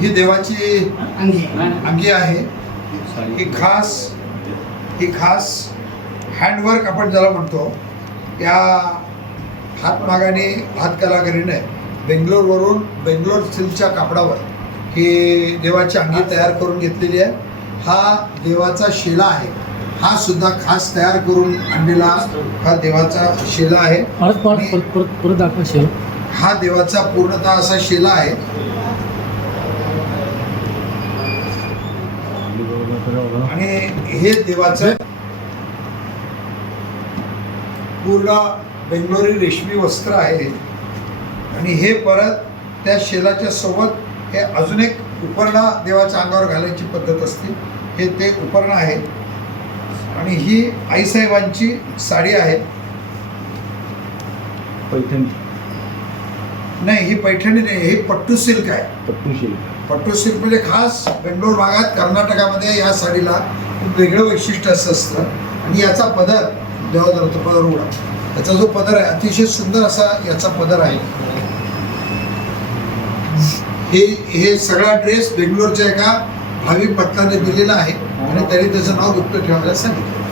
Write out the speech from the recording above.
ही देवाची अंगी. अंगी आहे. ही खास ही खास हँडवर्क आपण ज्याला म्हणतो या हातमागाने हातकलाकारीने बेंगलोरवरून बेंगलोर सिल्कच्या कापडावर ही देवाची अंगी तयार करून घेतलेली आहे. हा देवाचा शिला आहे. हा सुद्धा खास तयार करून आणलेला हा देवाचा शिला आहे. हा देवाचा पूर्णतः असा शिला आहे. आणि हे देवाचं पूर्ण बेंगलोरी रेशमी वस्त्र आहे. आणि हे परत त्या शेलाच्या सोबत हे अजून एक उपरणा देवाच्या अंगावर घालायची पद्धत असते. हे ते उपरणं आहे. आणि ही आईसाहेबांची साडी आहे. पैठणी. नाही ही पैठणी नाही ही पट्टू सिल्क आहे. पट्टूशील पट्टू सिल्क म्हणजे खास बेंगलोर भागात कर्नाटकामध्ये या साडीला खूप वेगळं वैशिष्ट्य असं असतं. आणि याचा पदर देवा धरतो पदर उघडा. याचा जो पदर आहे अतिशय सुंदर असा याचा पदर आहे. हे हे सगळा ड्रेस बेंगलोरच्या एका भाविक भक्ताने दिलेला आहे. आणि त्यांनी त्याचं नाव गुप्त ठेवायला सांगितलं.